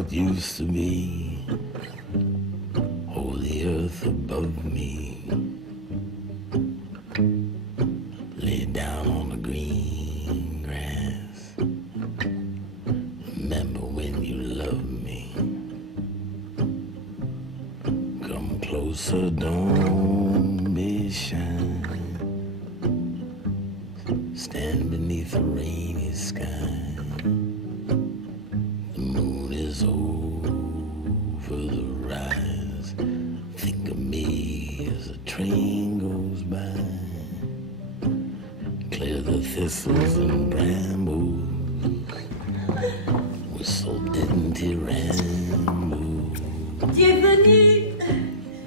heart used to be, hold the earth above me, lay down on the green grass, remember when you loved me, come closer, don't be shy, stand beneath a rainy sky. The moon is over the rise. Think of me as the train goes by. Clear the thistles and brambles. Whistle ditty-ramble. Tu es venu.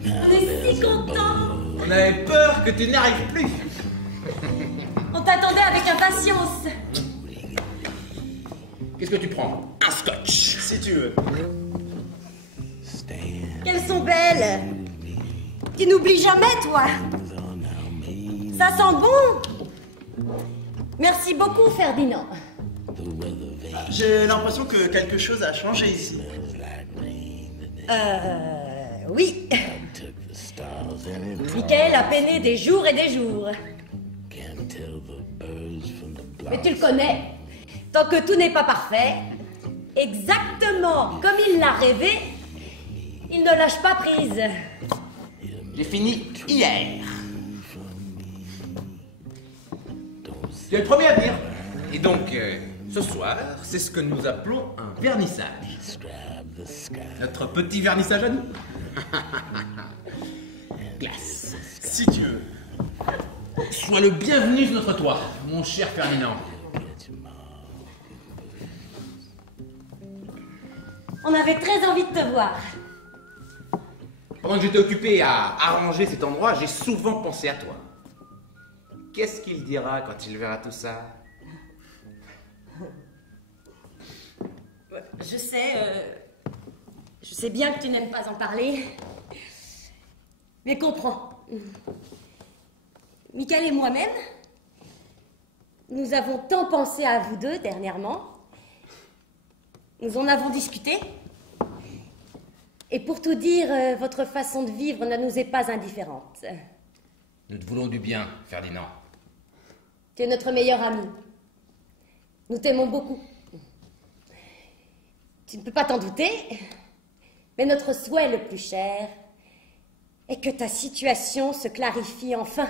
On est si contents. On avait peur que tu n'arrives plus. On t'attendait avec impatience. Qu'est-ce que tu prends? Un scotch, si tu veux. Qu'elles sont belles. Tu n'oublies jamais, toi. Ça sent bon. Merci beaucoup, Ferdinand. J'ai l'impression que quelque chose a changé ici. Oui. Michael a peiné des jours et des jours. Mais tu le connais. Tant que tout n'est pas parfait, exactement comme il l'a rêvé, il ne lâche pas prise. J'ai fini hier. Tu es le premier à venir. Et donc, ce soir, c'est ce que nous appelons un vernissage. Notre petit vernissage à nous. Glace. Si tu veux. Sois le bienvenu sur notre toit, mon cher Ferdinand. On avait très envie de te voir. Pendant que j'étais occupé à arranger cet endroit, j'ai souvent pensé à toi. Qu'est-ce qu'il dira quand il verra tout ça? Je sais bien que tu n'aimes pas en parler, mais comprends. Michael et moi-même, nous avons tant pensé à vous deux dernièrement. Nous en avons discuté. Et pour tout dire, votre façon de vivre ne nous est pas indifférente. Nous te voulons du bien, Ferdinand. Tu es notre meilleur ami. Nous t'aimons beaucoup. Tu ne peux pas t'en douter, mais notre souhait le plus cher est que ta situation se clarifie enfin.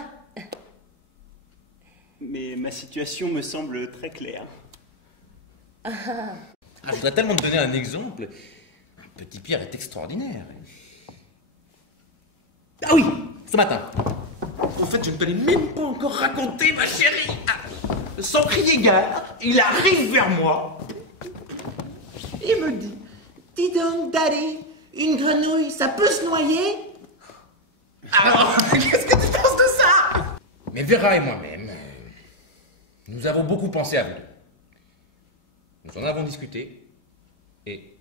Mais ma situation me semble très claire. Je voudrais tellement te donner un exemple. Petit Pierre est extraordinaire. Ah oui, ce matin. En fait, je ne te l'ai même pas encore raconté, ma chérie. Sans crier gare, il arrive vers moi. Il me dit, dis donc, Daddy, une grenouille, ça peut se noyer? Alors, qu'est-ce que tu penses de ça? Mais Vera et moi-même, nous avons beaucoup pensé à vous. Nous en avons discuté et,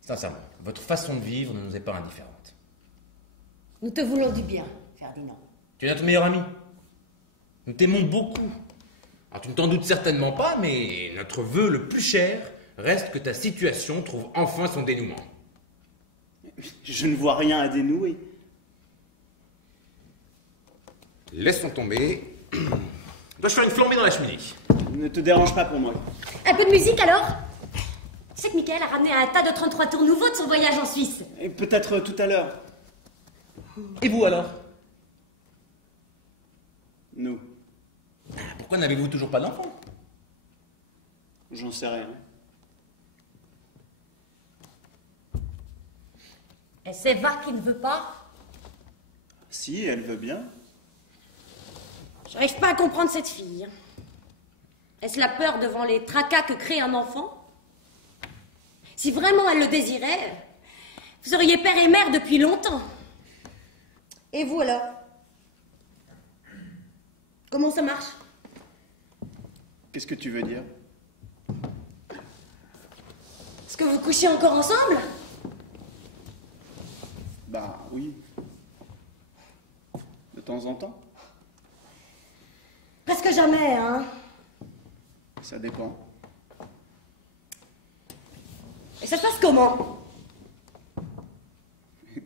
sincèrement, votre façon de vivre ne nous est pas indifférente. Nous te voulons du bien, Ferdinand. Tu es notre meilleur ami. Nous t'aimons beaucoup. Alors, tu ne t'en doutes certainement pas, mais notre vœu le plus cher reste que ta situation trouve enfin son dénouement. Je ne vois rien à dénouer. Laissons tomber. Dois-je faire une flambée dans la cheminée? Ne te dérange pas pour moi. Un peu de musique alors? Tu sais que Michael a ramené un tas de 33 tours nouveaux de son voyage en Suisse. Et peut-être tout à l'heure. Et vous alors? Nous. Pourquoi n'avez-vous toujours pas d'enfant? J'en sais rien. Et c'est Eva qui ne veut pas? Si, elle veut bien. J'arrive pas à comprendre cette fille. Est-ce la peur devant les tracas que crée un enfant? Si vraiment elle le désirait, vous seriez père et mère depuis longtemps. Et vous alors? Comment ça marche? Qu'est-ce que tu veux dire? Est-ce que vous couchez encore ensemble? Bah oui. De temps en temps. Presque jamais, hein? Ça dépend. Et ça se passe comment?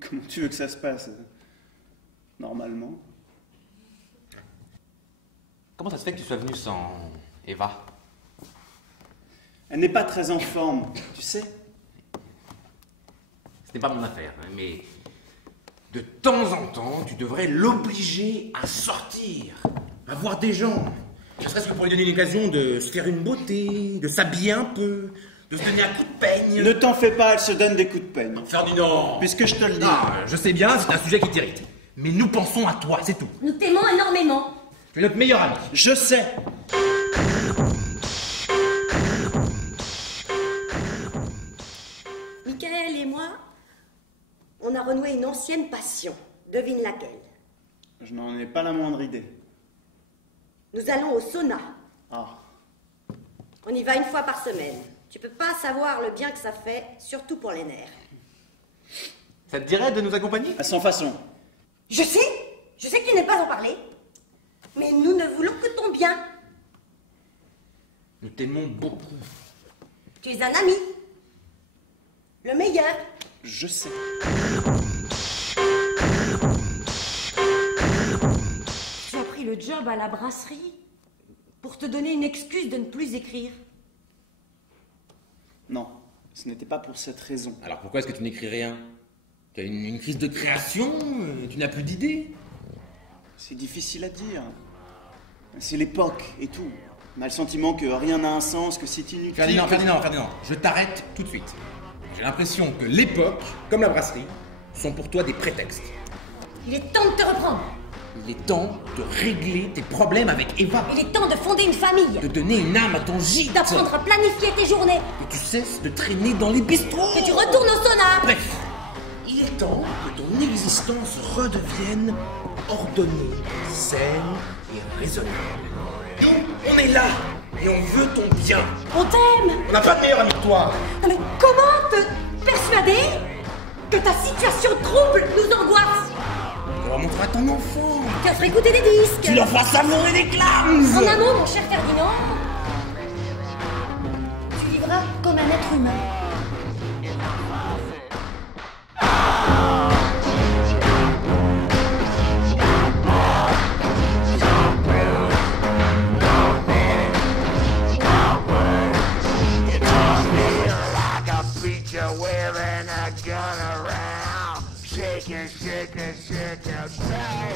Comment tu veux que ça se passe? Normalement. Comment ça se fait que tu sois venu sans Eva? Elle n'est pas très en forme, tu sais. Ce n'est pas mon affaire, hein, mais de temps en temps, tu devrais l'obliger à sortir, à voir des gens. Ne serait-ce que pour lui donner l'occasion de se faire une beauté, de s'habiller un peu, de se donner un coup de peigne. Ne t'en fais pas, elle se donne des coups de peigne. Ferdinand! Puisque je te le dis. Ah, je sais bien, c'est un sujet qui t'irrite. Mais nous pensons à toi, c'est tout. Nous t'aimons énormément. Tu es notre meilleur ami. Je sais. Michael et moi, on a renoué une ancienne passion. Devine laquelle? Je n'en ai pas la moindre idée. Nous allons au sauna. Ah. On y va une fois par semaine. Tu peux pas savoir le bien que ça fait, surtout pour les nerfs. Ça te dirait de nous accompagner? Sans façon. Je sais que tu n'aimes pas en parler. Mais nous ne voulons que ton bien. Nous t'aimons beaucoup. Tu es un ami. Le meilleur. Je sais. Tu as pris le job à la brasserie pour te donner une excuse de ne plus écrire. Non, ce n'était pas pour cette raison. Alors pourquoi est-ce que tu n'écris rien? Tu as une crise de création? Tu n'as plus d'idées? C'est difficile à dire. C'est l'époque et tout. On a le sentiment que rien n'a un sens, que c'est inutile. Ferdinand, je t'arrête tout de suite. J'ai l'impression que l'époque, comme la brasserie, sont pour toi des prétextes. Il est temps de te reprendre. Il est temps de régler tes problèmes avec Eva. Il est temps de fonder une famille. De donner une âme à ton gîte. D'apprendre à planifier tes journées. Que tu cesses de traîner dans les bistrots. Que tu retournes au sauna. Bref, il est temps que ton existence redevienne ordonnée, saine et raisonnable. Nous, on est là et on veut ton bien. On t'aime. On n'a pas de meilleur ami que toi. Non mais comment te persuader que ta situation trouble nous angoisse? On leur montrera ton enfant. Tu as fait écouter des disques. Tu leur feras savourer des clams. En amont, mon cher Ferdinand, tu vivras comme un être humain. Wearing a gun around, shake it, shake it, shake it, baby.